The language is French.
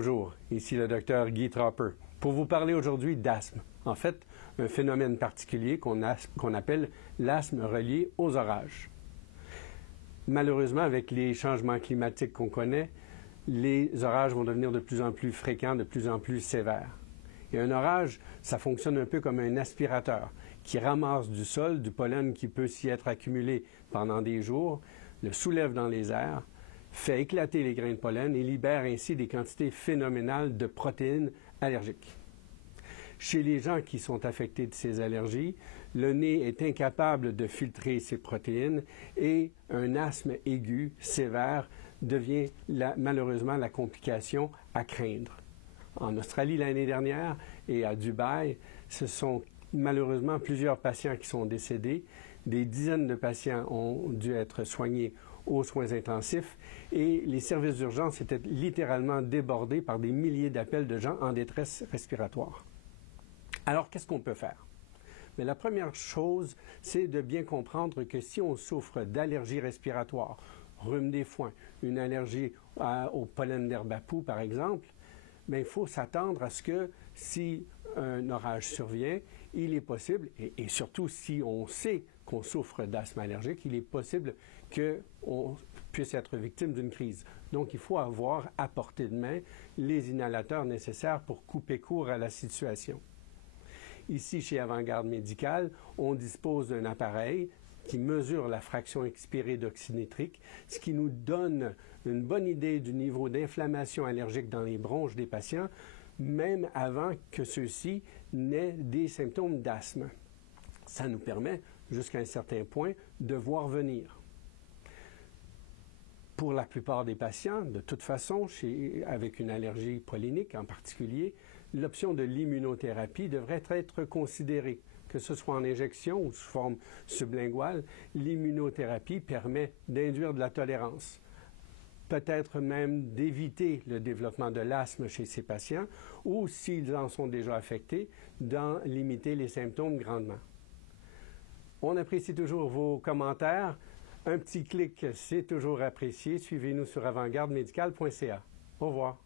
Bonjour, ici le docteur Guy Tropper pour vous parler aujourd'hui d'asthme. En fait, un phénomène particulier qu'on appelle l'asthme relié aux orages. Malheureusement, avec les changements climatiques qu'on connaît, les orages vont devenir de plus en plus fréquents, de plus en plus sévères. Et un orage, ça fonctionne un peu comme un aspirateur qui ramasse du sol du pollen qui peut s'y être accumulé pendant des jours, le soulève dans les airs, fait éclater les grains de pollen et libère ainsi des quantités phénoménales de protéines allergiques. Chez les gens qui sont affectés de ces allergies, le nez est incapable de filtrer ces protéines et un asthme aigu, sévère, devient malheureusement la complication à craindre. En Australie l'année dernière et à Dubaï, ce sont malheureusement plusieurs patients qui sont décédés. Des dizaines de patients ont dû être soignés aux soins intensifs et les services d'urgence étaient littéralement débordés par des milliers d'appels de gens en détresse respiratoire. Alors, qu'est-ce qu'on peut faire? Mais la première chose, c'est de bien comprendre que si on souffre d'allergies respiratoires, rhume des foins, une allergie au pollen d'herbe à poux, par exemple, mais il faut s'attendre à ce que si un orage survient, il est possible, et surtout si on sait qu'on souffre d'asthme allergique, il est possible qu'on puisse être victime d'une crise. Donc, il faut avoir à portée de main les inhalateurs nécessaires pour couper court à la situation. Ici, chez Avant-Garde Médicale, on dispose d'un appareil qui mesure la fraction expirée d'oxyde nitrique, ce qui nous donne une bonne idée du niveau d'inflammation allergique dans les bronches des patients, même avant que ceux-ci n'aient des symptômes d'asthme. Ça nous permet, jusqu'à un certain point, de voir venir. Pour la plupart des patients, de toute façon, avec une allergie pollinique en particulier, l'option de l'immunothérapie devrait être considérée. Que ce soit en injection ou sous forme sublinguale, l'immunothérapie permet d'induire de la tolérance, peut-être même d'éviter le développement de l'asthme chez ces patients ou, s'ils en sont déjà affectés, d'en limiter les symptômes grandement. On apprécie toujours vos commentaires. Un petit clic, c'est toujours apprécié. Suivez-nous sur avantgardemédicale.ca. Au revoir.